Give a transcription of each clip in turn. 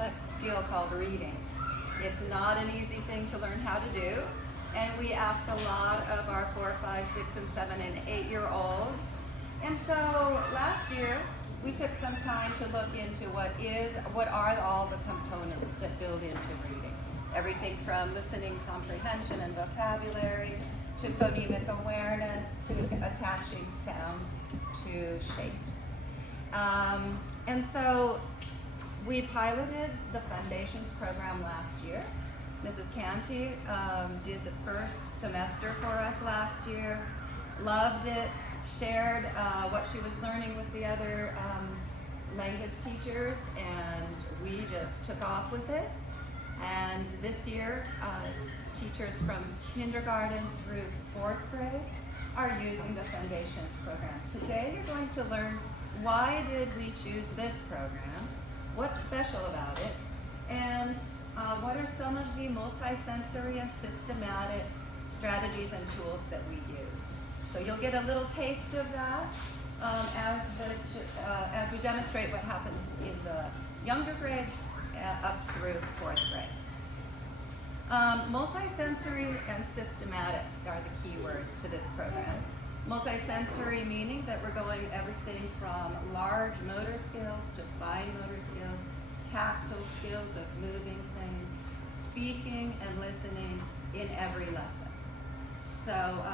complex skill called reading. It's not an easy thing to learn how to do, and we ask a lot of our 4, 5, 6, and 7, and 8-year-olds. And so last year, we took some time to look into what are all the components that build into reading. Everything from listening comprehension and vocabulary, to phonemic awareness, to attaching sounds to shapes. And so we piloted the Fundations program last year. Mrs. Canty did the first semester for us last year, loved it, shared what she was learning with the other language teachers, and we just took off with it. And this year, teachers from kindergarten through 4th grade are using the Fundations program. Today you're going to learn why did we choose this program, what's special about it, and what are some of the multisensory and systematic strategies and tools that we use. So you'll get a little taste of that as we demonstrate what happens in the younger grades up through 4th grade. Multisensory and systematic are the key words to this program. Multisensory meaning that we're going everything from large motor skills to fine motor skills, tactile skills of moving things, speaking and listening in every lesson. So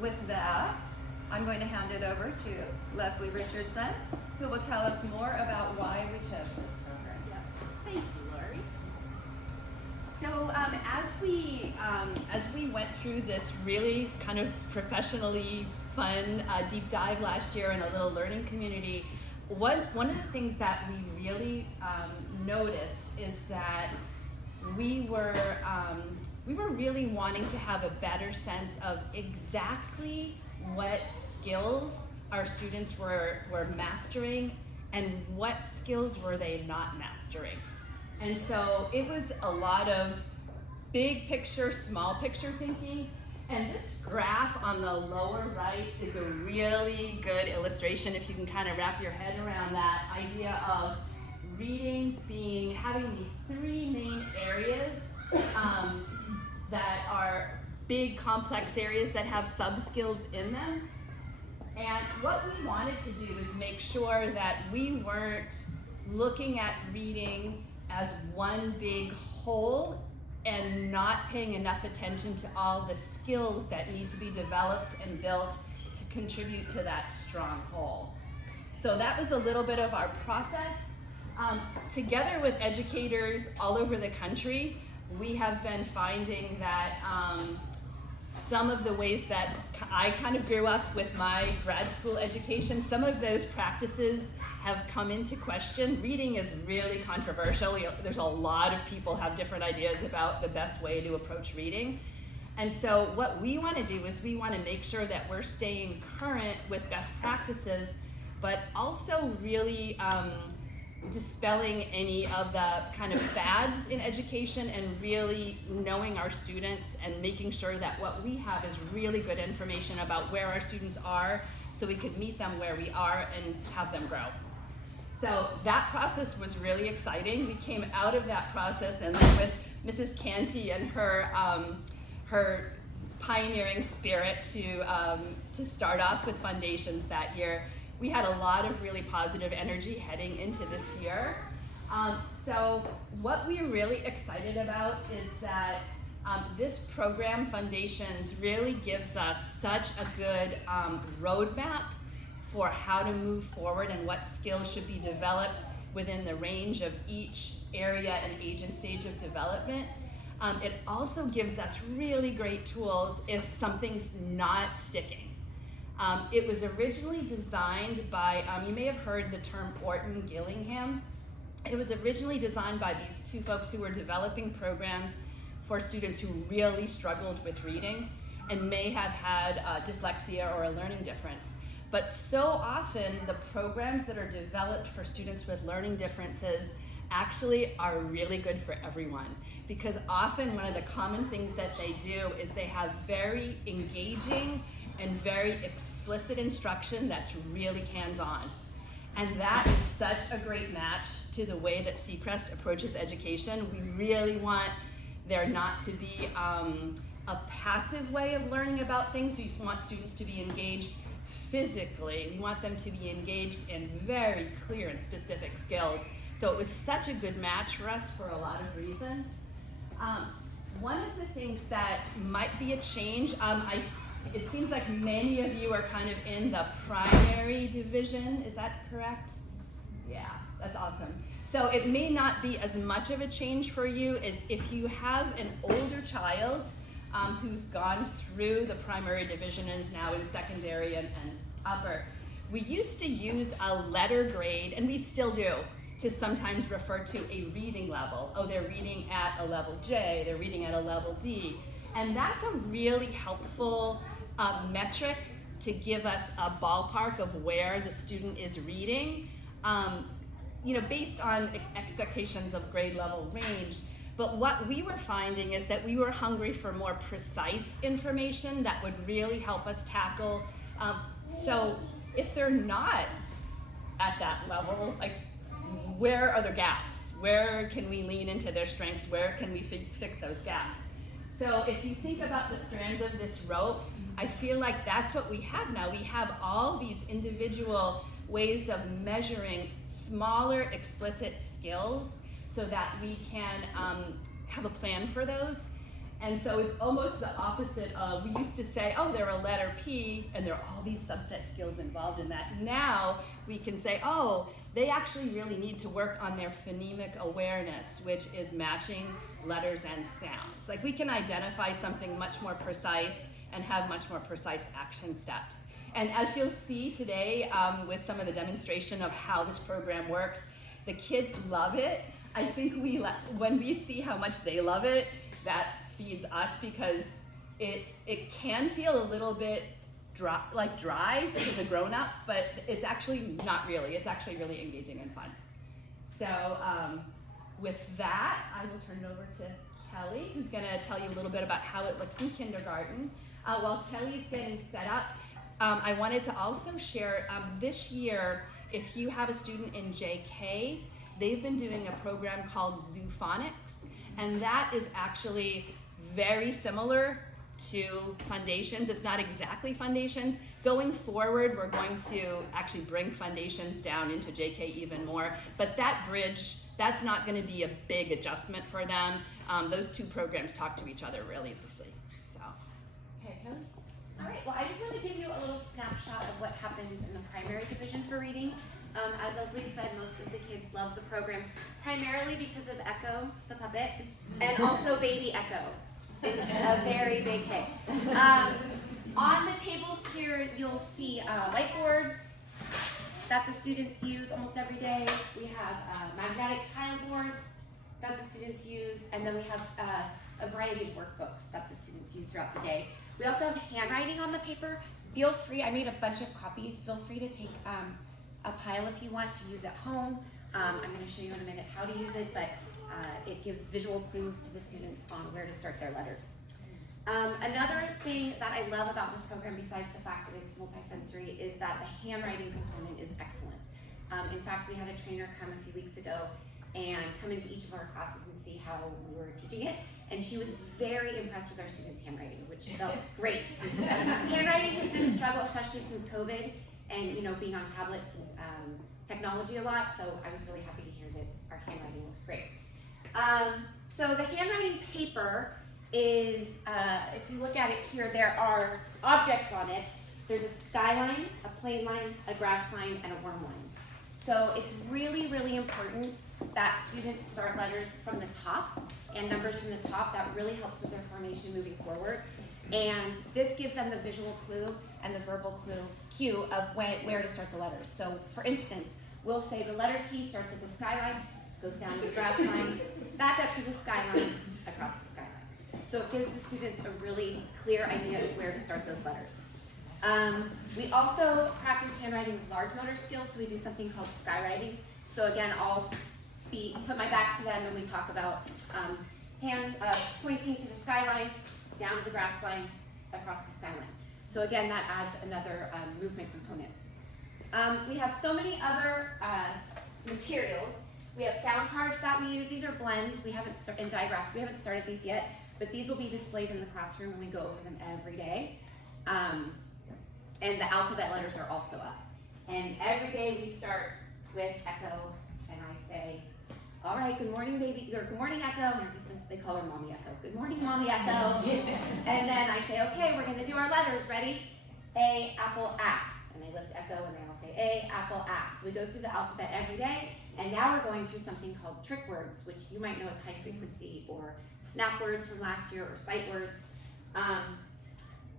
with that, I'm going to hand it over to Leslie Richardson, who will tell us more about why we chose this program. Thank you, Laurie. So as we went through this really kind of professionally fun deep dive last year in a little learning community, one of the things that we really noticed is that we were really wanting to have a better sense of exactly what skills our students were mastering and what skills were they not mastering. And so it was a lot of big picture, small picture thinking. And this graph on the lower right is a really good illustration, if you can kind of wrap your head around that idea of reading having these 3 main areas that are big complex areas that have sub-skills in them. And what we wanted to do is make sure that we weren't looking at reading as one big whole and not paying enough attention to all the skills that need to be developed and built to contribute to that strong whole. So that was a little bit of our process. Together with educators all over the country, we have been finding that some of the ways that I kind of grew up with my grad school education, some of those practices have come into question. Reading is really controversial. There's a lot of people have different ideas about the best way to approach reading. And so what we want to do is we want to make sure that we're staying current with best practices, but also really dispelling any of the kind of fads in education and really knowing our students and making sure that what we have is really good information about where our students are so we could meet them where we are and have them grow. So that process was really exciting. We came out of that process, and then with Mrs. Canty and her pioneering spirit to start off with Fundations that year, we had a lot of really positive energy heading into this year. So what we're really excited about is that this program, Fundations, really gives us such a good roadmap for how to move forward and what skills should be developed within the range of each area and age and stage of development. It also gives us really great tools if something's not sticking. It was originally designed by, you may have heard the term Orton Gillingham. It was originally designed by these 2 folks who were developing programs for students who really struggled with reading and may have had dyslexia or a learning difference. But so often the programs that are developed for students with learning differences actually are really good for everyone, because often one of the common things that they do is they have very engaging and very explicit instruction that's really hands-on. And that is such a great match to the way that Crest approaches education. We really want there not to be a passive way of learning about things. We want students to be engaged physically. We want them to be engaged in very clear and specific skills. So it was such a good match for us for a lot of reasons. One of the things that might be a change, it seems like many of you are kind of in the primary division, is that correct? Yeah, that's awesome. So it may not be as much of a change for you as if you have an older child who's gone through the primary division and is now in secondary and upper. We used to use a letter grade, and we still do, to sometimes refer to a reading level. Oh, they're reading at a level J, they're reading at a level D. And that's a really helpful metric to give us a ballpark of where the student is reading, based on expectations of grade level range. But what we were finding is that we were hungry for more precise information that would really help us tackle. So if they're not at that level, like, where are the gaps? Where can we lean into their strengths? Where can we fix those gaps? So if you think about the strands of this rope, I feel like that's what we have now. We have all these individual ways of measuring smaller explicit skills so that we can have a plan for those. And so it's almost the opposite of, we used to say, oh, they're a letter P, and there are all these subset skills involved in that. Now we can say, oh, they actually really need to work on their phonemic awareness, which is matching letters and sounds. Like, we can identify something much more precise and have much more precise action steps. And as you'll see today with some of the demonstration of how this program works, the kids love it. I think when we see how much they love it, that feeds us, because it can feel a little bit dry to the grown-up, but it's actually not really. It's actually really engaging and fun. So with that, I will turn it over to Kelli, who's going to tell you a little bit about how it looks in kindergarten. While Kelly's getting set up, I wanted to also share this year, if you have a student in JK, they've been doing a program called Zoophonics, and that is actually very similar to Fundations. It's not exactly Fundations. Going forward, we're going to actually bring Fundations down into JK even more, but that bridge, that's not going to be a big adjustment for them. Those two programs talk to each other really loosely. So, okay, Kelly? All right, well, I just want to give you a little snapshot of what happens in the primary division for reading. As Leslie said, most of the kids love the program, primarily because of Echo, the puppet, and also Baby Echo. It's a very big hit. On the tables here, you'll see whiteboards that the students use almost every day. We have magnetic tile boards that the students use, and then we have a variety of workbooks that the students use throughout the day. We also have handwriting on the paper. Feel free, I made a bunch of copies. Feel free to take a pile if you want to use at home. I'm going to show you in a minute how to use it, but it gives visual clues to the students on where to start their letters. Another thing that I love about this program, besides the fact that it's multisensory, is that the handwriting component is excellent. In fact, we had a trainer come a few weeks ago and come into each of our classes and see how we were teaching it, and she was very impressed with our students' handwriting, which felt great. Handwriting has been a struggle, especially since COVID, and being on tablets and technology a lot, so I was really happy to hear that our handwriting looks great. So the handwriting paper is, if you look at it here, there are objects on it. There's a skyline, a plane line, a grass line, and a worm line. So it's really, really important that students start letters from the top and numbers from the top. That really helps with their formation moving forward. And this gives them the visual clue and the verbal cue of where to start the letters. So for instance, we'll say the letter T starts at the skyline, goes down to the grass line, back up to the skyline, across the skyline. So it gives the students a really clear idea of where to start those letters. We also practice handwriting with large motor skills, so we do something called skywriting. So again, I'll put my back to them when we talk about pointing to the skyline, down to the grass line, across the skyline. So again, that adds another movement component. We have so many other materials. We have sound cards that we use. These are blends. We haven't and digraphs. We haven't started these yet, but these will be displayed in the classroom and we go over them every day. And the alphabet letters are also up. And every day we start with Echo, and I say, all right, good morning, baby, or good morning, Echo. And since they call her Mommy Echo, good morning, Mommy Echo. And then I say, okay, we're gonna do our letters. Ready? A, apple, A. And they lift Echo, and they all say A, apple, A. So we go through the alphabet every day, and now we're going through something called trick words, which you might know as high frequency, or snap words from last year, or sight words,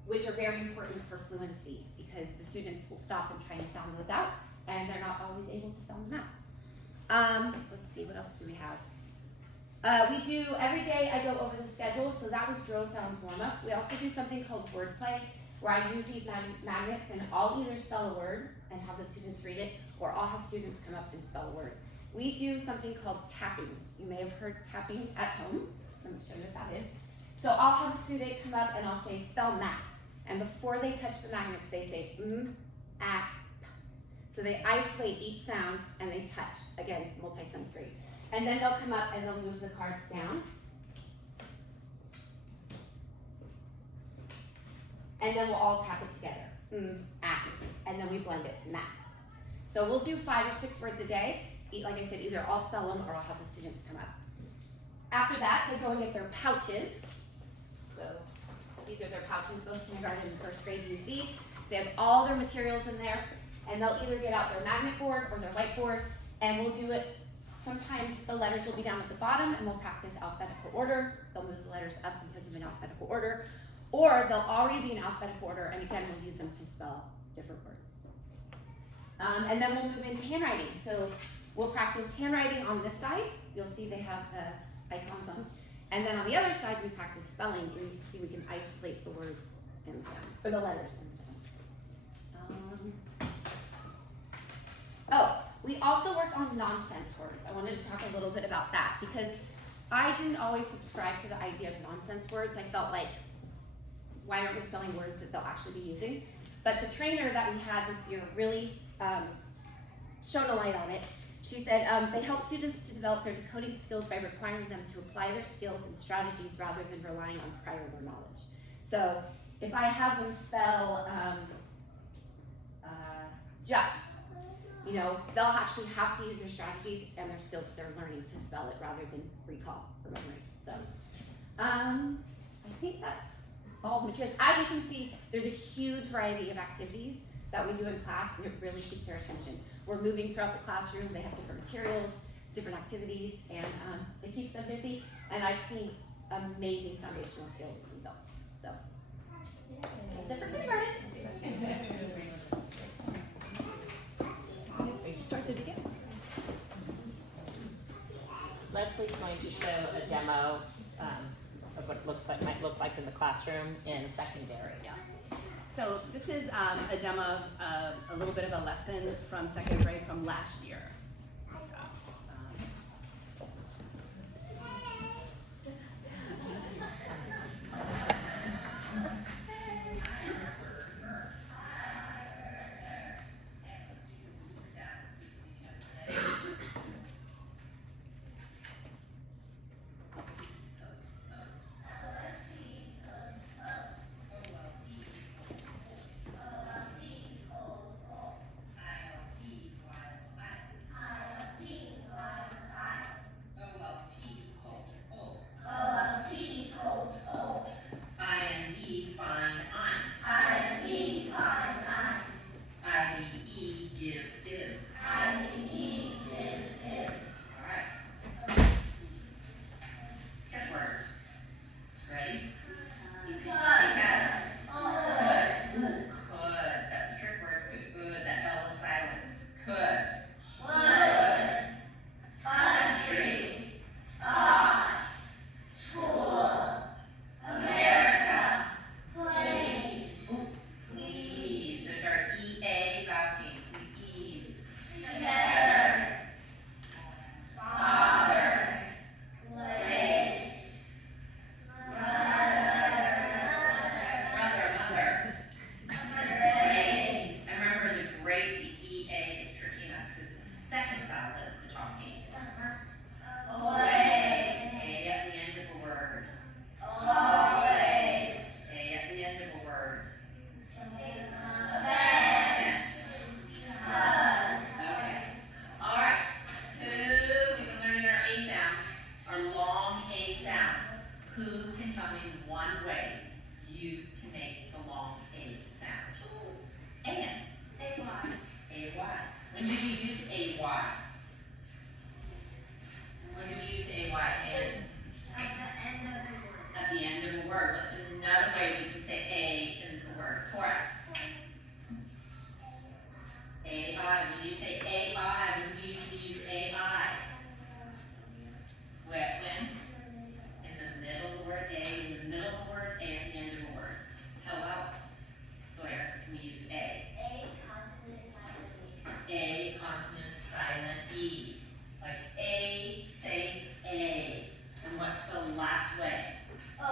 which are very important for fluency, because the students will stop and try and sound those out, and they're not always able to sound them out. Let's see, what else do we have? We do, every day I go over the schedule, so that was drill sounds warm up. We also do something called wordplay, where I use these magnets and I'll either spell a word and have the students read it, or I'll have students come up and spell a word. We do something called tapping. You may have heard tapping at home. Let me show you what that is. So I'll have a student come up and I'll say spell map. And before they touch the magnets, they say ap. So they isolate each sound and they touch, again, multi-sensory. And then they'll come up and they'll move the cards down. And then we'll all tap it together, ap. And then we blend it, map. So we'll do 5 or 6 words a day. Like I said, either I'll spell them or I'll have the students come up. After that, they go and get their pouches. So these are their pouches. Both kindergarten and first grade use these. They have all their materials in there, and they'll either get out their magnet board or their whiteboard, and we'll do it. Sometimes the letters will be down at the bottom, and we'll practice alphabetical order. They'll move the letters up and put them in alphabetical order, or they'll already be in alphabetical order, and again, we'll use them to spell different words. And then we'll move into handwriting. So we'll practice handwriting on this side. You'll see they have the icons on. And then on the other side, we practice spelling, and you can see we can isolate the words and the sounds, or the letters and the sounds. We also work on nonsense words. I wanted to talk a little bit about that, because I didn't always subscribe to the idea of nonsense words. I felt like, why aren't we spelling words that they'll actually be using? But the trainer that we had this year really shone a light on it. She said they help students to develop their decoding skills by requiring them to apply their skills and strategies rather than relying on prior knowledge. So if I have them spell jut, you know, they'll actually have to use their strategies and their skills that they're learning to spell it rather than recall or memory. So I think that's all the materials. As you can see, there's a huge variety of activities that we do in class, and it really keeps their attention. We're moving throughout the classroom. They have different materials, different activities, and it keeps them busy. And I've seen amazing foundational skills being built. So that's it for kindergarten. Start the video. Leslie's going to show a demo of what it might look like in the classroom in secondary. Yeah. So this is a demo of a little bit of a lesson from second grade from last year. So, Who can tell me one way you can make the long A sound? A-N. A-Y. A-Y. When do we use A-Y? When do we use A-Y? And at the end of the word. At the end of a word. What's another way we can say A in the word? Correct. A-I. When you say A-I, when do you usually use A-I? When? In the middle of the word A, in the middle of the word A, at the end of a word. How else, Sawyer, can we use A? A consonant silent E. A consonant silent E. Like A, safe A. And what's the last way? A.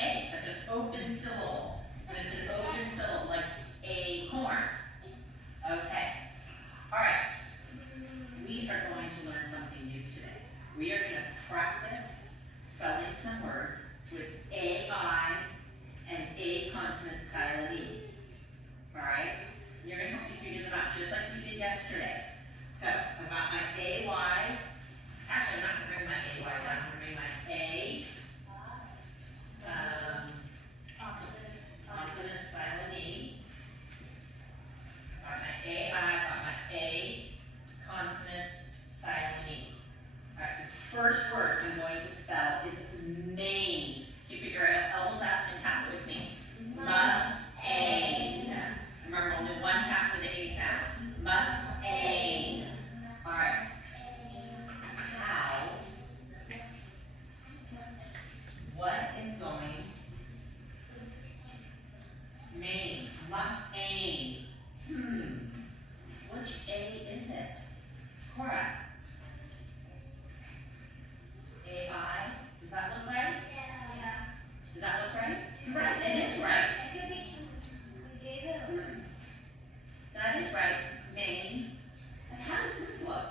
A, like an open syllable. When it's an open syllable, like acorn. Okay. All right. We are going to learn something new today. We are going to practice spelling some words with A-I and A consonant silent E. All right? And you're going to help me figure them out just like we did yesterday. So I've got my A-Y. Actually, I'm not going to bring my A-Y down. I'm going to bring my A. Consonant silent E. Got my A-I, got my A. Consonant silent E. All right, the first word I'm going to spell is main. You put your elbows out and tap with me. Ma-ain. Remember, only one tap for the A sound. Ma-ain. All right. How? What is going? Main. Ma-ain. Which A is it? Cora. A-I. Does that look right? Yeah. Does that look right? Right. It is right. That is right. Main. And how does this look?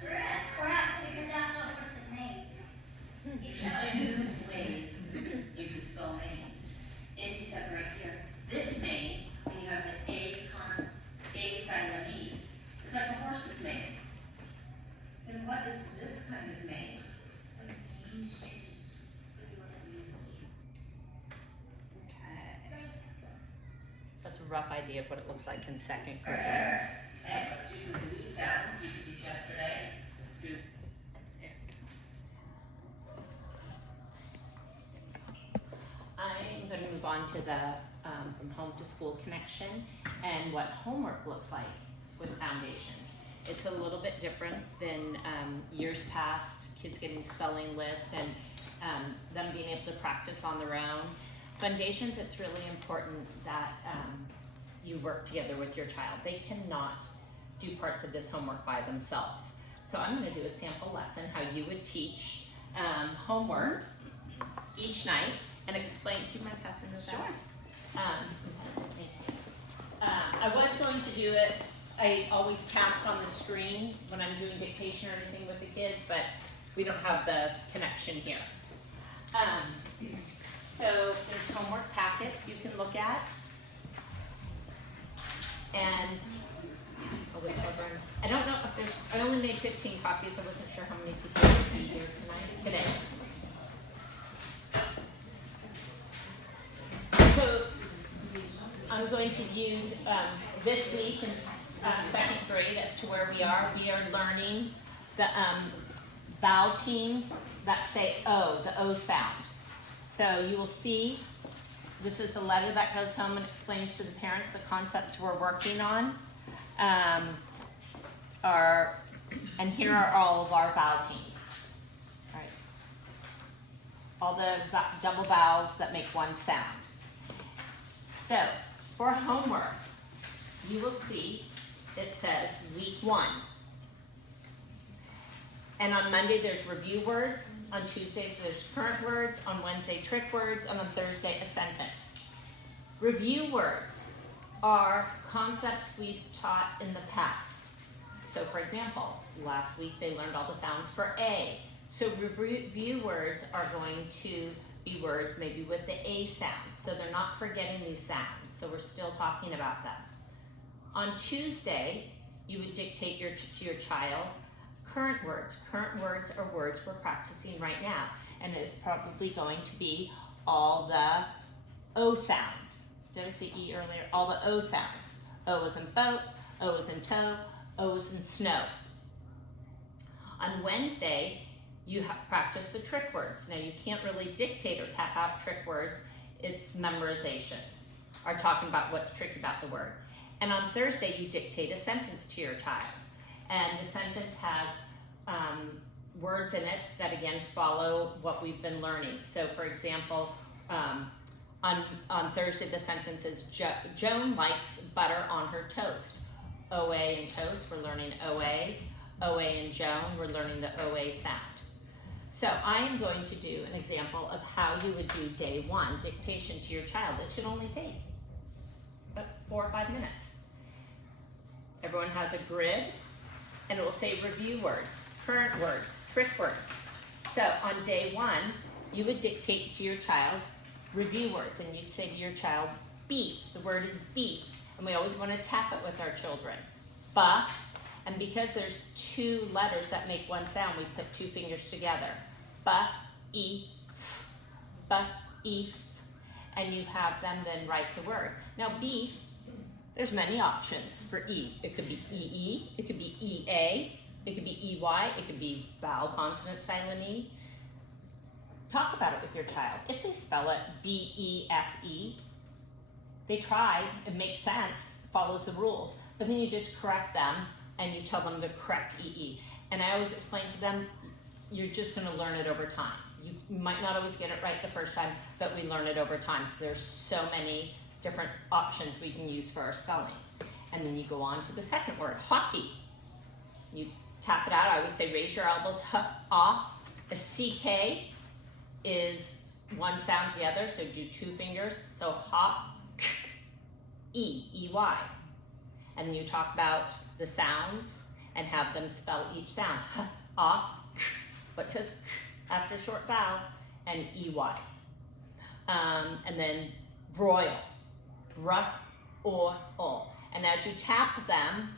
Correct, because that's what horse's name. Two ways you can spell main. If you said right here, this main, when you have the A silent E, it's like a horse's mane. Then what is this kind of mane? Okay. That's a rough idea of what it looks like in second grade. Okay, let's do some dilute sounds. We did these yesterday. Let's do. I'm going to move on to the from home to school connection and what homework looks like with Foundations. It's a little bit different than years past, kids getting spelling lists and them being able to practice on their own. Foundations, it's really important that you work together with your child. They cannot do parts of this homework by themselves. So I'm going to do a sample lesson how you would teach homework each night and explain. Do you mind passing this out? Sure. I was going to do it. I always cast on the screen when I'm doing dictation or anything with the kids, but we don't have the connection here. So there's homework packets you can look at. And oh wait, I don't know if there's, I only made 15 copies. I wasn't sure how many people would be here today. So I'm going to use this week in second grade as to where we are. We are learning the vowel teams that say O, the O sound. So you will see this is the letter that goes home and explains to the parents the concepts we're working on. And here are all of our vowel teams. All right. All the double vowels that make one sound. So for homework, you will see it says week 1. And on Monday there's review words, on Tuesdays there's current words, on Wednesday trick words, and on Thursday a sentence. Review words are concepts we've taught in the past. So for example, last week they learned all the sounds for A. So review words are going to be words maybe with the A sound, so they're not forgetting these sounds, so we're still talking about them. On Tuesday, you would dictate to your child current words. Current words are words we're practicing right now, and it is probably going to be all the O sounds. Did I say E earlier? All the O sounds. O is in boat, O is in toe, O is in snow. On Wednesday, you practice the trick words. Now you can't really dictate or tap out trick words. It's memorization, or talking about what's tricky about the word. And on Thursday, you dictate a sentence to your child. And the sentence has words in it that, again, follow what we've been learning. So, for example, on Thursday, the sentence is, Joan likes butter on her toast. OA and toast, we're learning OA. OA and Joan, we're learning the OA sound. So I am going to do an example of how you would do day one, dictation to your child. It should only take about 4 or 5 minutes. Everyone has a grid, and it will say review words, current words, trick words. So on day one, you would dictate to your child review words, and you'd say to your child, beef. The word is beef, and we always want to tap it with our children. Ba, and because there's 2 letters that make one sound, we put 2 fingers together. Ba, e, f, ba, e, f, and you have them then write the word. Now beef, there's many options for E. It could be EE, it could be EA, it could be EY, it could be vowel, consonant, silent E. Talk about it with your child. If they spell it BEFE, they try, it makes sense, follows the rules, but then you just correct them and you tell them the correct EE. And I always explain to them, you're just gonna learn it over time. You might not always get it right the first time, but we learn it over time because there's so many different options we can use for our spelling. And then you go on to the second word, hockey. You tap it out. I always say raise your elbows, ah. A CK is one sound together, so do 2 fingers. So ha, E, EY. And then you talk about the sounds and have them spell each sound. H, ah, what says after short vowel, and EY. And then broil. R-O-L. And as you tap them,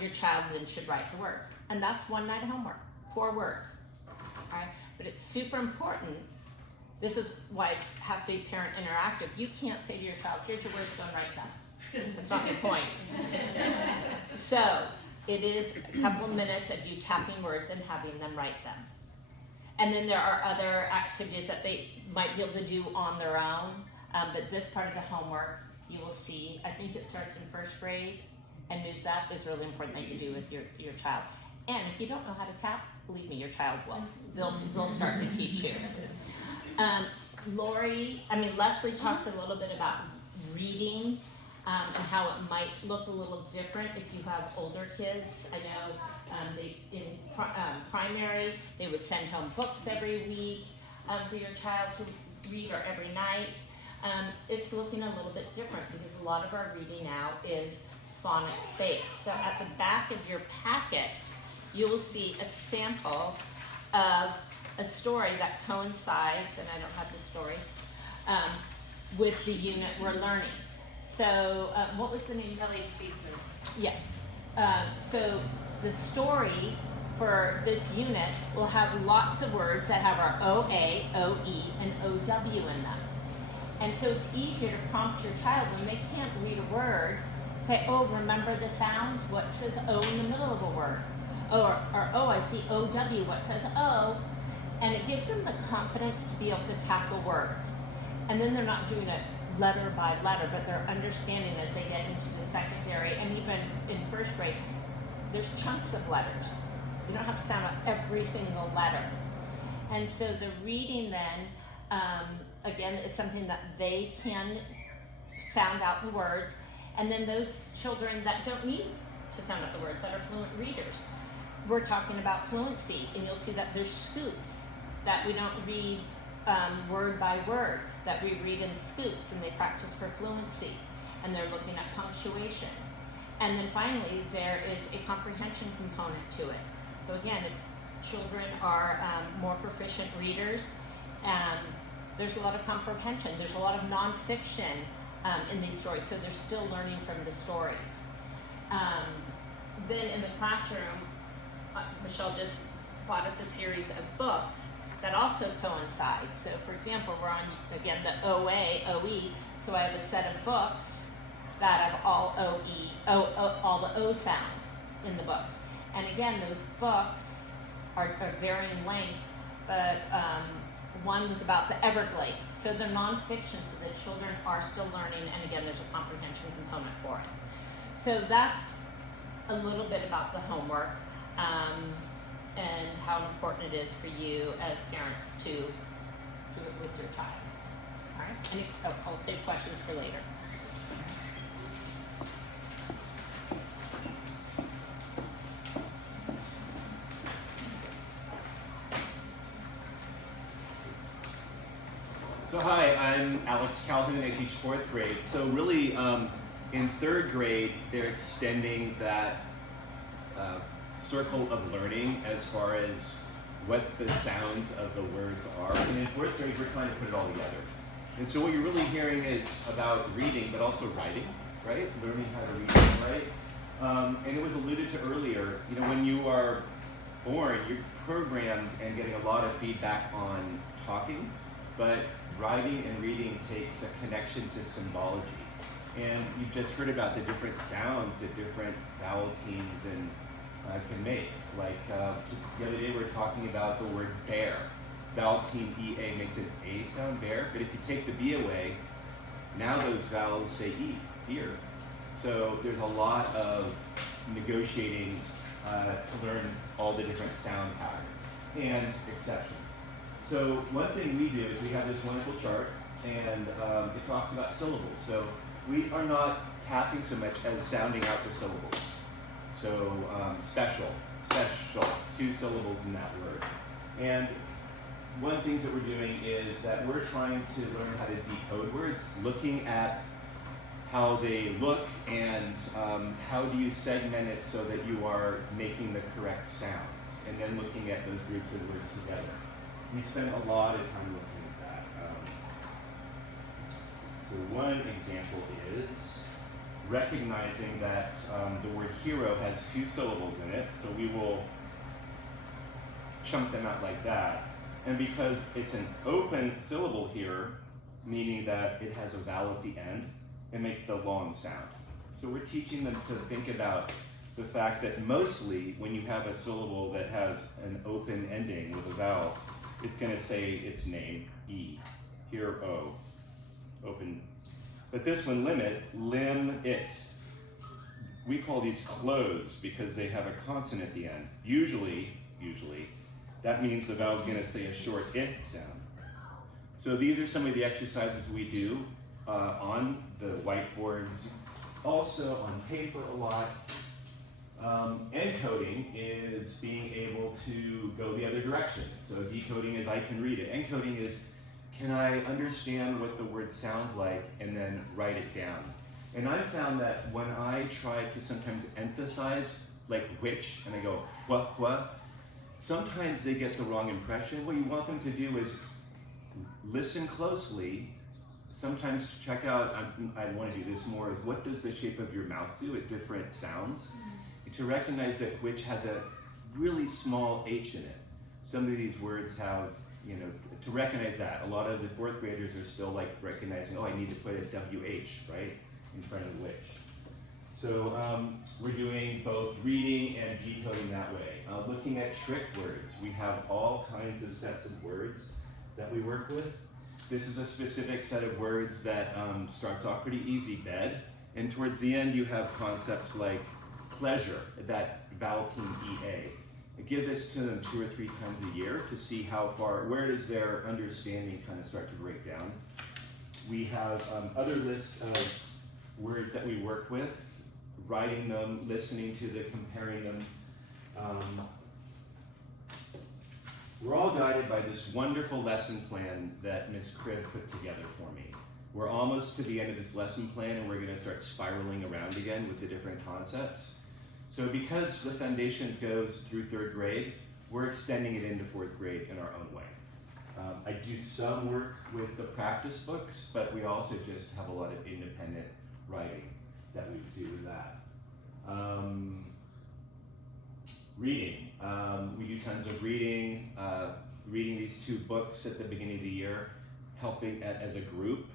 your child then should write the words. And that's one night of homework, 4 words. All right? But it's super important. This is why it has to be parent interactive. You can't say to your child, here's your words, go and write them. That's not your point. So it is a couple of minutes of you tapping words and having them write them. And then there are other activities that they might be able to do on their own. But this part of the homework, you will see, I think it starts in 1st grade and moves up, is really important that you do with your child. And if you don't know how to tap, believe me, your child will. They'll start to teach you. Leslie talked a little bit about reading and how it might look a little different if you have older kids. I know in primary, they would send home books every week for your child to read, or every night. It's looking a little bit different because a lot of our reading now is phonics based. So at the back of your packet, you will see a sample of a story that coincides, and I don't have the story, with the unit we're learning. So what was the name? Kelli Swan. Yes. So the story for this unit will have lots of words that have our OA, OE, and OW in them. And so it's easier to prompt your child when they can't read a word, say, oh, remember the sounds? What says O in the middle of a word? Or oh, I see OW, what says O? And it gives them the confidence to be able to tackle words. And then they're not doing it letter by letter, but they're understanding as they get into the secondary, and even in 1st grade, there's chunks of letters. You don't have to sound out every single letter. And so the reading then, again, is something that they can sound out the words. And then those children that don't need to sound out the words, that are fluent readers, we're talking about fluency, and you'll see that there's scoops, that we don't read word by word, that we read in scoops, and they practice for fluency, and they're looking at punctuation. And then finally, there is a comprehension component to it. So again, if children are more proficient readers, there's a lot of comprehension, there's a lot of nonfiction in these stories, so they're still learning from the stories. Then in the classroom, Michelle just bought us a series of books that also coincide. So for example, we're on, again, the OE, so I have a set of books that have all all the O sounds in the books. And again, those books are varying lengths, but one was about the Everglades. So they're nonfiction, so the children are still learning, and again, there's a comprehension component for it. So that's a little bit about the homework, and how important it is for you as parents to do it with your child. All right, I'll save questions for later. So hi, I'm Alex Calhoun. I teach 4th grade. So really, in 3rd grade, they're extending that circle of learning as far as what the sounds of the words are. And in 4th grade, we're trying to put it all together. And so what you're really hearing is about reading, but also writing, right? Learning how to read and write. And it was alluded to earlier, you know, when you are born, you're programmed and getting a lot of feedback on talking, but writing and reading takes a connection to symbology. And you've just heard about the different sounds that different vowel teams and can make. Like the other day we were talking about the word bear. Vowel team EA makes an A sound, bear, but if you take the B away, now those vowels say E, ear. So there's a lot of negotiating to learn all the different sound patterns and exceptions. So one thing we do is we have this wonderful chart, and it talks about syllables. So we are not tapping so much as sounding out the syllables. So special, 2 syllables in that word. And one of the things that we're doing is that we're trying to learn how to decode words, looking at how they look and how do you segment it so that you are making the correct sounds, and then looking at those groups of words together. We spend a lot of time looking at that. So one example is recognizing that the word hero has 2 syllables in it, so we will chunk them out like that. And because it's an open syllable here, meaning that it has a vowel at the end, it makes the long sound. So we're teaching them to think about the fact that mostly when you have a syllable that has an open ending with a vowel, it's going to say its name, E. Here, O. Open. But this one, lim, it. We call these closed because they have a consonant at the end. Usually, that means the vowel is going to say a short it sound. So these are some of the exercises we do on the whiteboards, also on paper a lot. Encoding is being able to go the other direction. So decoding is I can read it. Encoding is can I understand what the word sounds like and then write it down. And I found that when I try to sometimes emphasize like which, and I go what, sometimes they get the wrong impression. What you want them to do is listen closely. Sometimes to check out, I want to do this more, is what does the shape of your mouth do at different sounds? To recognize that which has a really small H in it. Some of these words have, to recognize that. A lot of the 4th graders are still like recognizing, oh, I need to put a WH, right, in front of which. So we're doing both reading and decoding that way. Looking at trick words, we have all kinds of sets of words that we work with. This is a specific set of words that starts off pretty easy, bed, and towards the end you have concepts like pleasure, that vowel team EA. I give this to them 2 or 3 times a year to see how far, where does their understanding kind of start to break down. We have other lists of words that we work with, writing them, listening to them, comparing them. We're all guided by this wonderful lesson plan that Ms. Cribb put together for me. We're almost to the end of this lesson plan and we're going to start spiraling around again with the different concepts. So because the Foundations goes through 3rd grade, we're extending it into 4th grade in our own way. I do some work with the practice books, but we also just have a lot of independent writing that we do with that. Reading. We do tons of reading. Reading these 2 books at the beginning of the year, helping as a group.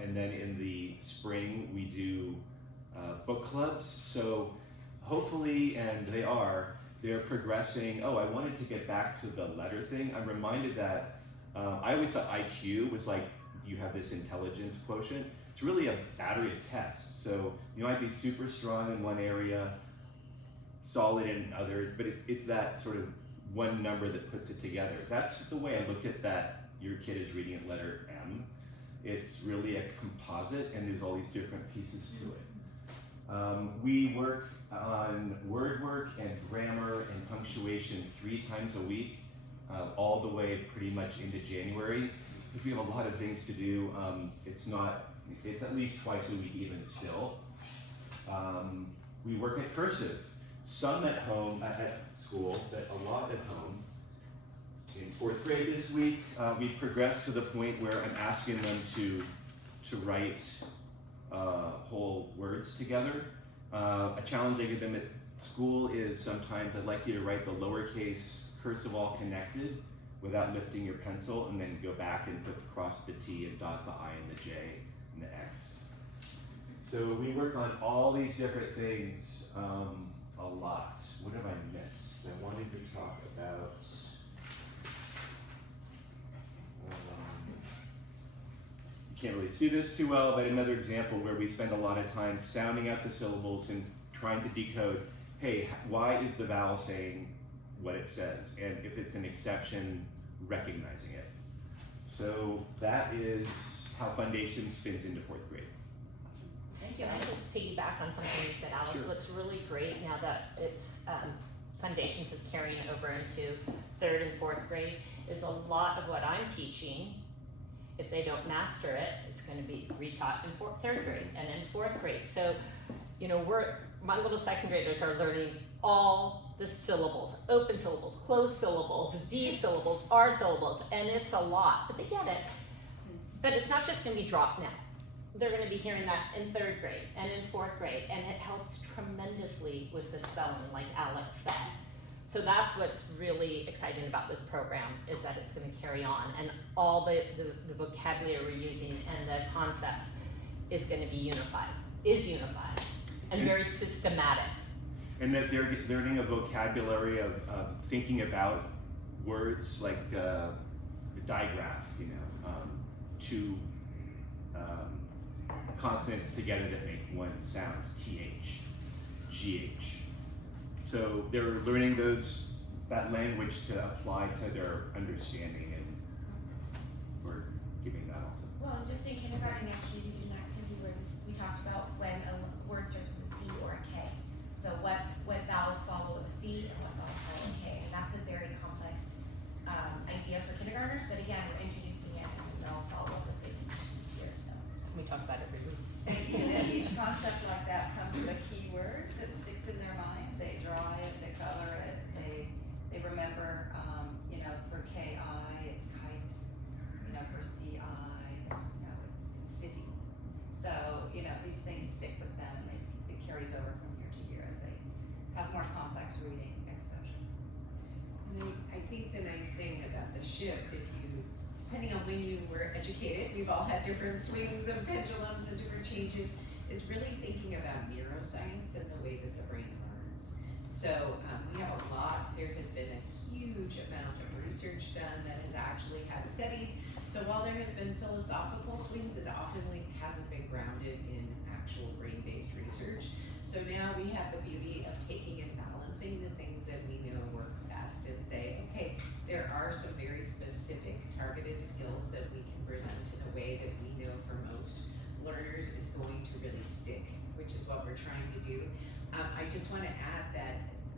And then in the spring, we do book clubs. So hopefully, and they're progressing. Oh, I wanted to get back to the letter thing. I'm reminded that I always thought IQ was like you have this intelligence quotient. It's really a battery of tests. So you might be super strong in one area, solid in others, but it's that sort of one number that puts it together. That's the way I look at that. Your kid is reading at letter M. It's really a composite, and there's all these different pieces to it. We work on word work and grammar and punctuation 3 times a week, all the way pretty much into January, because we have a lot of things to do. It's at least twice a week even still. We work at cursive, some at home, at school, but a lot at home. In 4th grade this week, we've progressed to the point where I'm asking them to write whole words together. A challenge I give them at school is sometimes I'd like you to write the lowercase cursive all connected without lifting your pencil, and then go back and put across the T and dot the I and the J and the X. So we work on all these different things a lot. What have I missed? I wanted to talk about. You can't really see this too well, but another example where we spend a lot of time sounding out the syllables and trying to decode, hey, why is the vowel saying what it says? And if it's an exception, recognizing it. So that is how Fundations spins into 4th grade. Thank you. I want to piggyback on something you said, Alex. Sure. What's really great now that it's Fundations is carrying over into 3rd and 4th grade is a lot of what I'm teaching. If they don't master it, it's going to be retaught in 3rd grade and in 4th grade. So, my little 2nd graders are learning all the syllables, open syllables, closed syllables, D syllables, R syllables, and it's a lot, but they get it. But it's not just going to be dropped now. They're going to be hearing that in 3rd grade and in 4th grade, and it helps tremendously with the spelling, like Alex said. So that's what's really exciting about this program, is that it's going to carry on, and all the vocabulary we're using and the concepts is going to be unified, and very systematic. And that they're learning a vocabulary of thinking about words like digraph, 2 consonants together that make one sound, TH, GH. So they're learning that language to apply to their understanding, and we're giving that all to them. Well, and just in kindergarten next year, you do an activity where we talked about when a word starts with a C or a K. So what vowels follow a C and what vowels follow a K. And that's a very complex idea for kindergartners, but again, we're introducing it and they'll follow with it each year. So We talk about it every week. And each concept like that comes with a key word that sticks in their mind. They draw it, they color it, they remember, for K-I, it's kite, for C-I, it's city. So, these things stick with them, and it carries over from year to year as they have more complex reading exposure. And I think the nice thing about the shift, depending on when you were educated, we've all had different swings of pendulums and different changes, is really thinking about neuroscience and the way that the brain learns. So we have there has been a huge amount of research done that has actually had studies. So while there has been philosophical swings, it often hasn't been grounded in actual brain-based research. So now we have the beauty of taking and balancing the things that we know work best and say, okay, there are some very specific targeted skills that we can present in a way that we know for most learners is going to really stick, which is what we're trying to do. I just want to add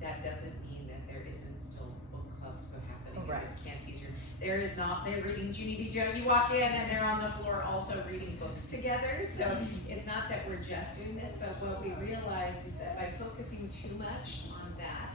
that doesn't mean that there isn't still book clubs happening in Miss Canty's room. There is not. They're reading Junie B. Jones. You walk in and they're on the floor also reading books together. So it's not that we're just doing this, but what we realized is that by focusing too much on that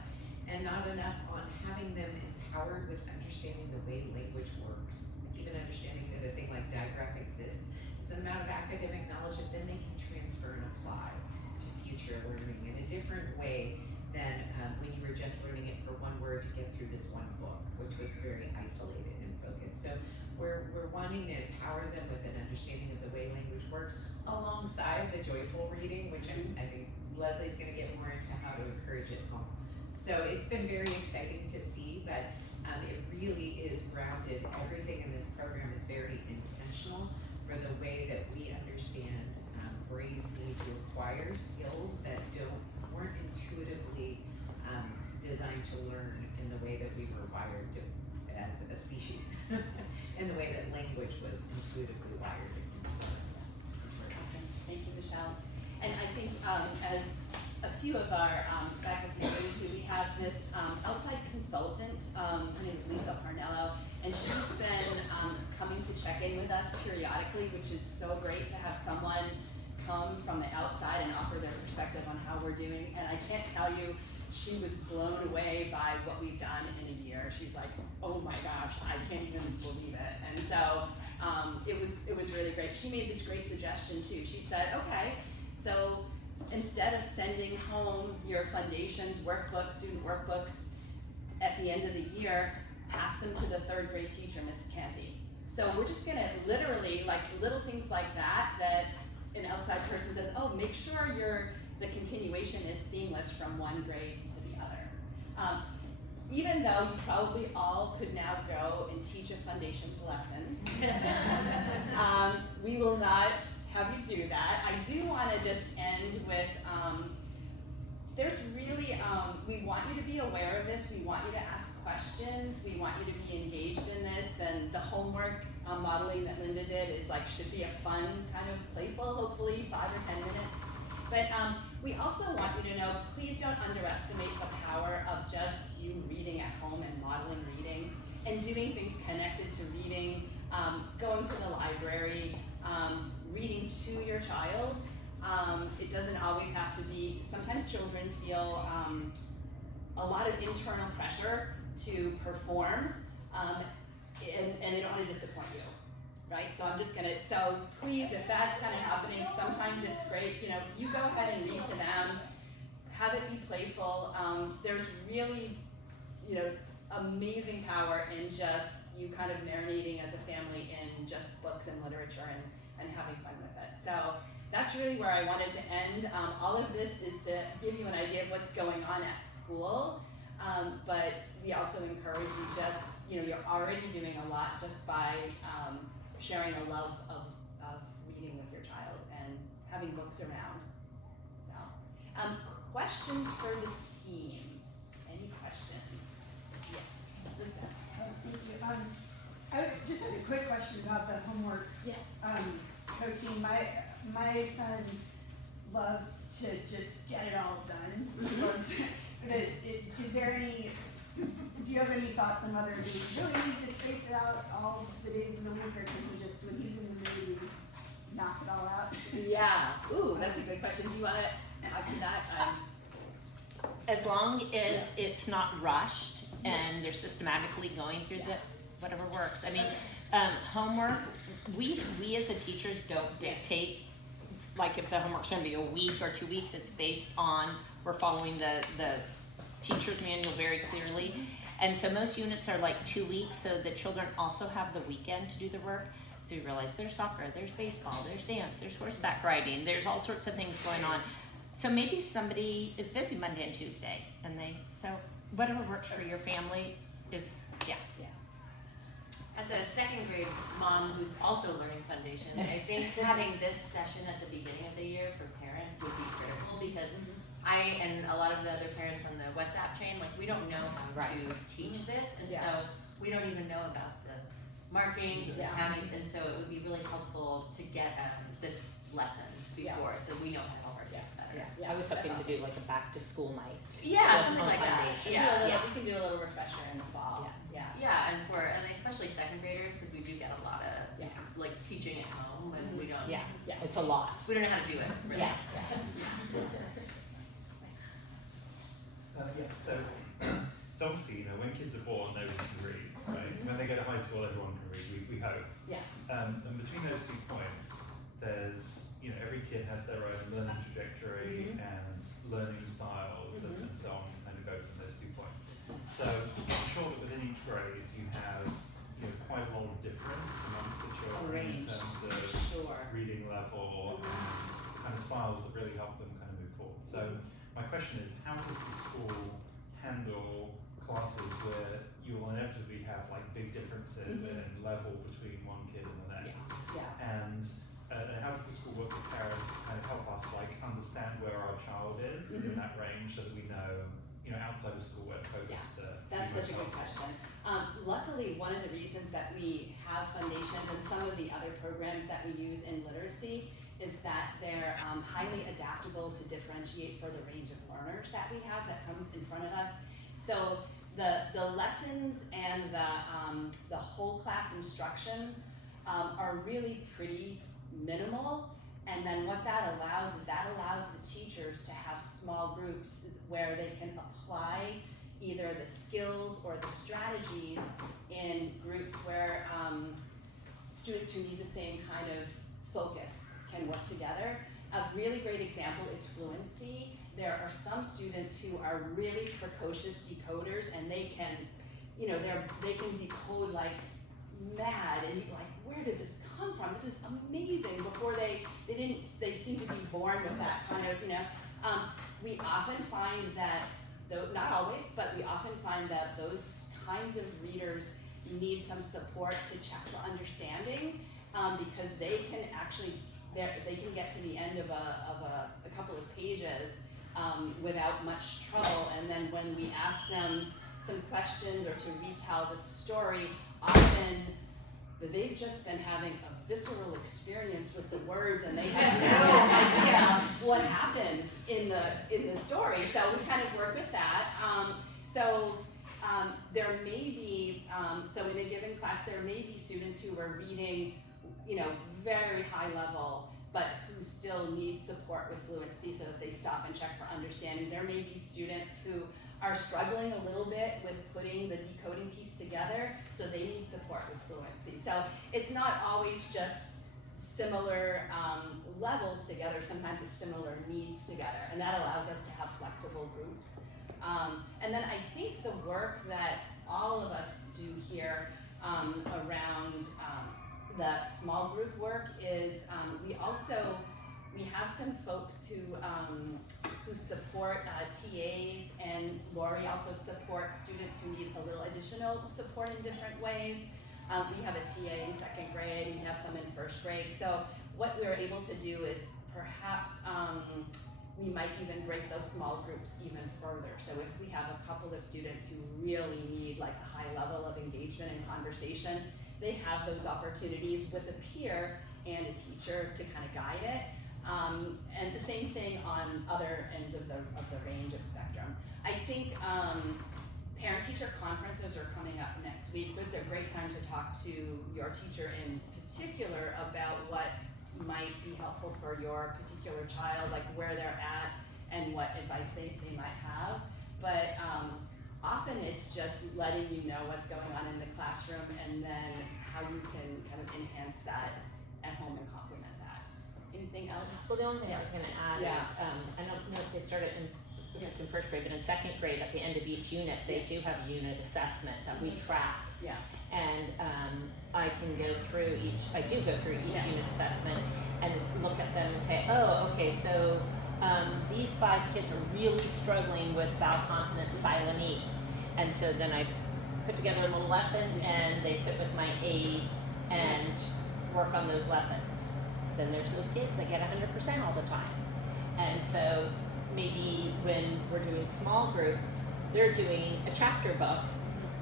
and not enough on having them empowered with understanding the way language works, even understanding that a thing like digraph exists, is an amount of academic knowledge that then they can transfer and apply to future learning in a different way than when you were just learning it for one word to get through this one book, which was very isolated and focused. So we're wanting to empower them with an understanding of the way language works alongside the joyful reading, which I think Leslie's gonna get more into how to encourage at home. So it's been very exciting to see, but it really is grounded. Everything in this program is very intentional for the way that we understand brains need to acquire skills that weren't intuitively designed to learn in the way that we were wired to as a species, in the way that language was intuitively wired into learn. Awesome. Thank you, Michelle. And I think as a few of our faculty alluded to, we have this outside consultant, her name is Lisa Parnello, and she's been coming to check in with us periodically, which is so great to have someone come from the outside and offer their perspective on how we're doing. And I can't tell you, she was blown away by what we've done in a year. She's like, oh my gosh, I can't even believe it. And so it was really great. She made this great suggestion too. She said, okay, so instead of sending home your Fundations workbooks, student workbooks, at the end of the year, pass them to the third grade teacher, Mrs. Canty. So we're just gonna literally, like little things like that, that an outside person says, oh, make sure the continuation is seamless from one grade to the other. Even though you probably all could now go and teach a Fundations lesson, we will not have you do that. I do want to just end with, there's really, we want you to be aware of this, we want you to ask questions, we want you to be engaged in this, and the homework modeling that Lynda did is like, should be a fun, kind of playful, hopefully 5 or 10 minutes. But we also want you to know, please don't underestimate the power of just you reading at home and modeling reading and doing things connected to reading, going to the library, reading to your child. It doesn't always have to be, sometimes children feel a lot of internal pressure to perform, and they don't want to disappoint you, right? So I'm just gonna, so please, if that's kind of happening, sometimes it's great, you go ahead and read to them, have it be playful. There's really, amazing power in just you kind of marinating as a family in just books and literature and having fun with it. So that's really where I wanted to end. All of this is to give you an idea of what's going on at school, but we also encourage you just, you're already doing a lot just by sharing a love of reading with your child and having books around. So, questions for the team? Any questions? Yes, Lynda. Thank you. I just had a quick question about the homework. Yeah. Coaching. My son loves to just get it all done. Is there any? Do you have any thoughts on whether we really need to space it out all the days of the week, or can he just, when he's in the mood, we just knock it all out? Yeah. Ooh, that's a good question. Do you want to answer that? As long as it's not rushed and they're systematically going through whatever works. I mean, homework, we as the teachers don't dictate, like if the homework's gonna be a week or 2 weeks, it's based on, we're following the teacher's manual very clearly. And so most units are like 2 weeks, so the children also have the weekend to do the work. So we realize there's soccer, there's baseball, there's dance, there's horseback riding, there's all sorts of things going on. So maybe somebody is busy Monday and Tuesday, and so whatever works for your family is, yeah. As a second grade mom who's also learning Fundations, I think having this session at the beginning of the year for parents would be critical, because I and a lot of the other parents on the WhatsApp chain, like, we don't know how to teach this, and so we don't even know about the markings and the countings, and so it would be really helpful to get this lesson before, so we know how our work gets better. I was hoping to do like a back to school night. Yeah, something like that. We can do a little refresher in the fall. Yeah, and especially second graders, because we do get a lot of like teaching at home, and we don't. Yeah, it's a lot. We don't know how to do it. Really. So obviously, when kids are born, nobody can read, right? When they go to high school, everyone can read. We hope. Yeah. And between those 2 points, there's every kid has their own learning trajectory and learning styles and so on, to kind of go from those 2 points. So I'm sure that within each grade you have quite a lot of difference amongst the children in terms of reading level and kind of styles that really help them kind of move forward. So my question is, how does the school handle classes where you will inevitably have like big differences in level between one kid and the next? And how does the school work with parents to kind of help us like understand where our child is in that range, so that we know, outside of school where focus That's such a good question. Luckily, one of the reasons that we have Fundations and some of the other programs that we use in literacy is that they're highly adaptable to differentiate for the range of learners that we have that comes in front of us. So the lessons and the whole class instruction are really pretty minimal. And then what that allows is the teachers to have small groups where they can apply either the skills or the strategies in groups where students who need the same kind of focus can work together. A really great example is fluency. There are some students who are really precocious decoders, and they can, they can decode like mad, and you're like, where did this come from? This is amazing. Before they seem to be born with that kind of, we often find that, though not always, but we often find that those kinds of readers need some support to check for understanding, because they can actually, they can get to the end of a couple of pages without much trouble, and then when we ask them some questions or to retell the story, often they've just been having a visceral experience with the words, and they have no idea what happened in the story. So we kind of work with that. There may be, so in a given class, there may be students who are reading, very high level, but who still need support with fluency so that they stop and check for understanding. There may be students who are struggling a little bit with putting the decoding piece together, so they need support with fluency. So it's not always just similar levels together, sometimes it's similar needs together, and that allows us to have flexible groups. And then I think the work that all of us do here around the small group work is we have some folks who support TAs, and Laurie also supports students who need a little additional support in different ways. We have a TA in 2nd grade, we have some in 1st grade. So what we're able to do is perhaps we might even break those small groups even further. So if we have a couple of students who really need like a high level of engagement and conversation, they have those opportunities with a peer and a teacher to kind of guide it. And the same thing on other ends of the range of spectrum. I think parent-teacher conferences are coming up next week, so it's a great time to talk to your teacher in particular about what might be helpful for your particular child, like where they're at and what advice they might have. But often it's just letting you know what's going on in the classroom, and then how you can kind of enhance that at home and complement that. Anything else? Well, the only thing I was going to add is, I don't know if they started in 1st grade, but in 2nd grade, at the end of each unit, they do have a unit assessment that we track. Yeah. And I do go through each unit assessment and look at them and say, oh, okay, so these 5 kids are really struggling with vowel consonant silent E. And so then I put together a little lesson, and they sit with my aide and work on those lessons. Then there's those kids that get 100% all the time. And so maybe when we're doing small group, they're doing a chapter book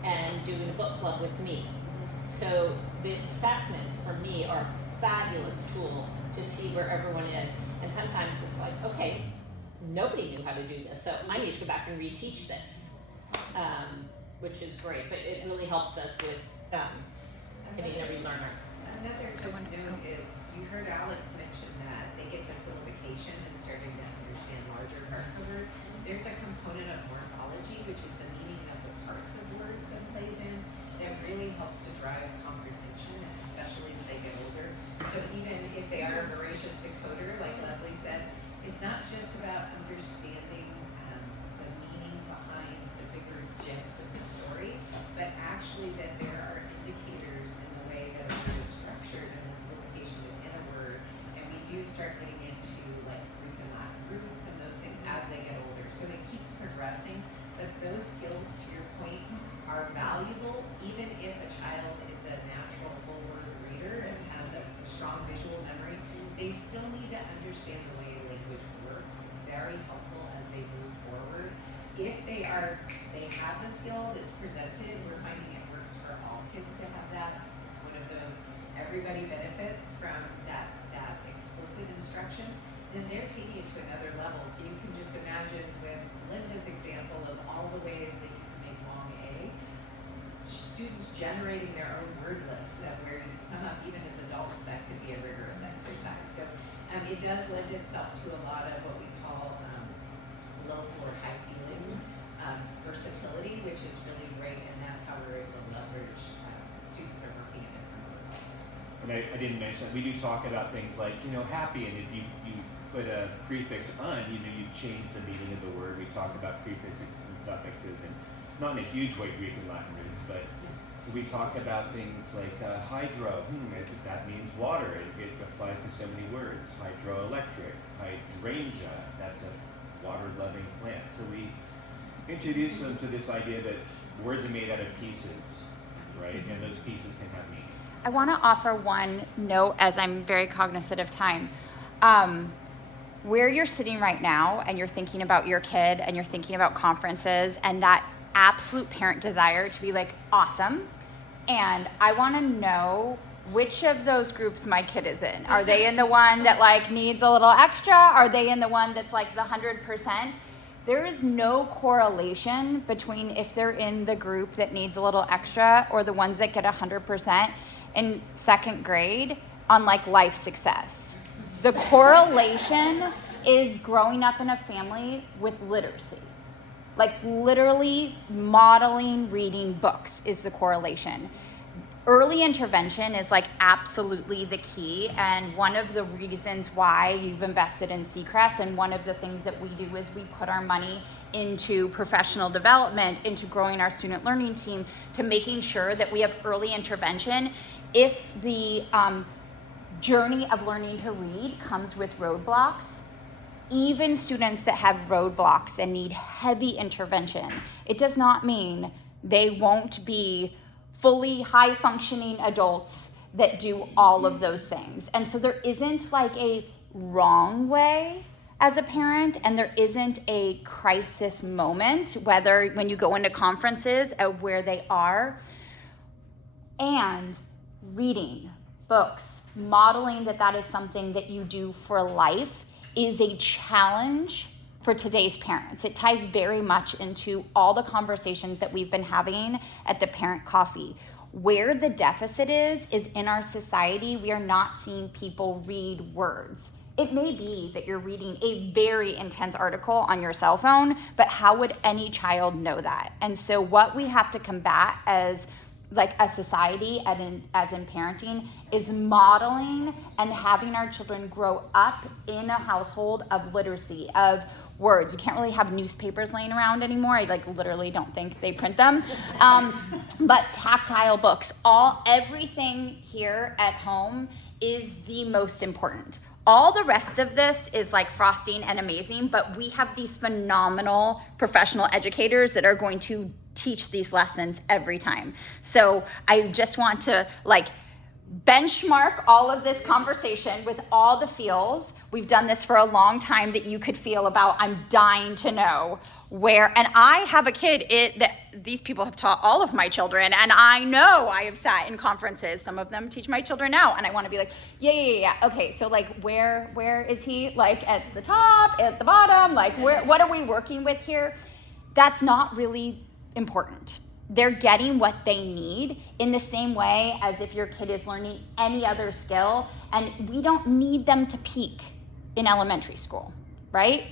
and doing a book club with me. So the assessments for me are a fabulous tool to see where everyone is. And sometimes it's like, okay, nobody knew how to do this, so I need to go back and reteach this, which is great. But it really helps us with hitting every learner. Another just note is, you heard Alex mention that they get to syllabication and starting to understand larger parts of words. There's a component of morphology, which is the meaning of the parts of words that plays in, that really helps to drive comprehension, especially as they get older. So even if they are a voracious decoder, like Leslie said, it's not just about understanding the meaning behind the bigger gist of the story, but actually that there are indicators in the way that a word is structured and the syllabification within a word, and we do start getting into like Greek and Latin roots and those things as they get older. So it keeps progressing, but those skills, to your point, are valuable even if a child is a natural whole word reader and has a strong visual memory. They still need to understand the way language works. It's very helpful as they move forward. If they have the skill that's presented, we're finding it works for all kids to have that. It's one of those everybody benefits from that explicit instruction. Then they're taking it to another level. So you can just imagine with Lynda's example of all the ways that you can make long A, students generating their own word lists of where you come up, even as adults, that could be a rigorous exercise. So it does lend itself to a lot of what we call low floor, high ceiling versatility, which is really great, and that's how we're able to leverage students that are working at a similar level. And I didn't mention that we do talk about things like, happy, and if you put a prefix on, you change the meaning of the word. We talk about prefixes and suffixes, and not in a huge way Greek and Latin roots, but we talk about things like hydro, that means water. It applies to so many words. Hydroelectric, hydrangea, that's a water-loving plant. So we introduce them to this idea that words are made out of pieces, right? And those pieces can have meaning. I want to offer one note as I'm very cognizant of time. Where you're sitting right now and you're thinking about your kid and you're thinking about conferences and that absolute parent desire to be like, awesome. And I want to know which of those groups my kid is in. Are they in the one that like needs a little extra? Are they in the one that's like the 100%? There is no correlation between if they're in the group that needs a little extra or the ones that get 100% in second grade on like life success. The correlation is growing up in a family with literacy. Like literally modeling reading books is the correlation. Early intervention is like absolutely the key, and one of the reasons why you've invested in Crest, and one of the things that we do is we put our money into professional development, into growing our student learning team, to making sure that we have early intervention. If the journey of learning to read comes with roadblocks, even students that have roadblocks and need heavy intervention, it does not mean they won't be fully high functioning adults that do all of those things. And so there isn't like a wrong way as a parent, and there isn't a crisis moment, whether when you go into conferences of where they are. And reading books, modeling that is something that you do for life is a challenge for today's parents. It ties very much into all the conversations that we've been having at the parent coffee. Where the deficit is in our society, we are not seeing people read words. It may be that you're reading a very intense article on your cell phone, but how would any child know that? And so what we have to combat as like a society and as in parenting is modeling and having our children grow up in a household of literacy, of words. You can't really have newspapers laying around anymore. I like literally don't think they print them. But tactile books, everything here at home is the most important. All the rest of this is like frosting and amazing, but we have these phenomenal professional educators that are going to teach these lessons every time. So I just want to like benchmark all of this conversation with all the feels. We've done this for a long time that you could feel about, I'm dying to know where, and I have a kid that these people have taught all of my children, and I know I have sat in conferences, some of them teach my children now, and I want to be like, yeah, okay, so like where is he? Like at the top, at the bottom, like what are we working with here? That's not really important. They're getting what they need in the same way as if your kid is learning any other skill, and we don't need them to peak in elementary school, right?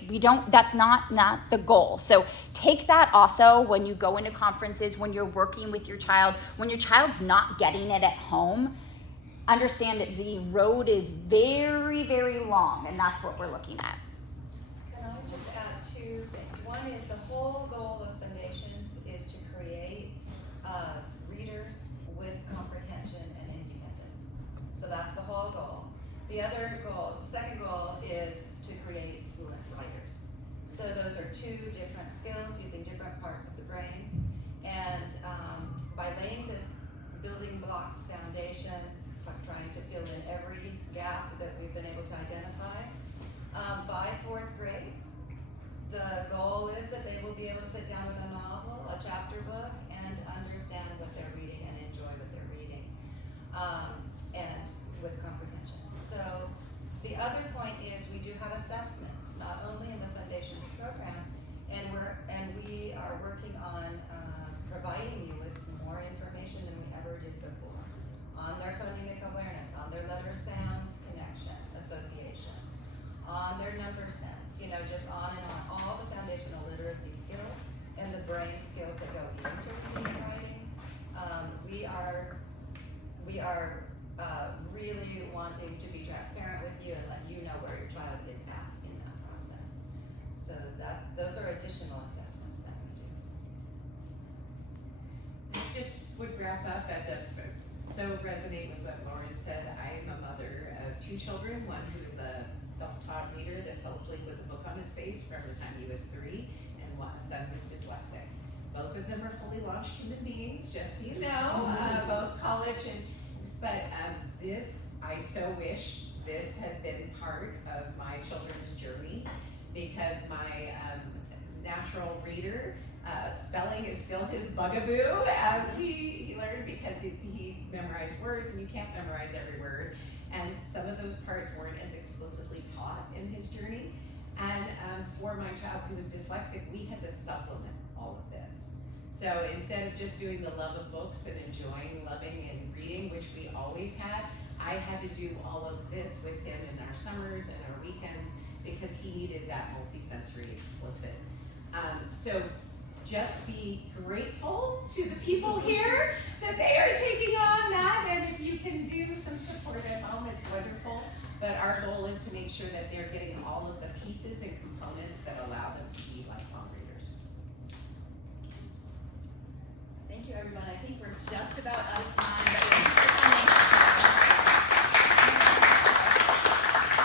That's not the goal. So take that also when you go into conferences, when you're working with your child, when your child's not getting it at home, understand that the road is very, very long, and that's what we're looking at. two things. One is the whole goal of Fundations is to create readers with comprehension and independence. So that's the whole goal. The other goal, the second goal, is to create fluent writers. So those are two different skills using different parts of the brain. And by laying this building blocks foundation, trying to fill in every gap that we've been able to identify, by fourth grade, the goal is that they will be able to sit down with a novel, a chapter book, and understand what they're reading and enjoy what they're reading, and with comprehension. So the other point is we do have assessments, not only in the Fundations program, and we are working on providing you with more information than we ever did before on their phonemic awareness, on their letter sounds connection associations, on their number sense, just on and on, all the foundational literacy skills and the brain skills that go into reading and writing. We are really wanting to be transparent with you and let you know where your child is at in that process. So those are additional assessments that we do. I just would wrap up so resonate with what Lauren said. I am a mother of two children, one who is a self-taught reader that fell asleep with a book on his face from the time he was 3, and a son who's dyslexic. Both of them are fully launched human beings, just so you know, both college but I so wish this had been part of my children's journey, because my natural reader, spelling is still his bugaboo, as he learned, because he memorized words, and you can't memorize every word. And some of those parts weren't as explicitly taught in his journey. And for my child who was dyslexic, we had to supplement all of this. So instead of just doing the love of books and enjoying loving and reading, which we always had, I had to do all of this with him in our summers and our weekends, because he needed that multisensory explicit. So just be grateful to the people here that they are taking on that, and if you can do some support at home, it's wonderful. But our goal is to make sure that they're getting all of the pieces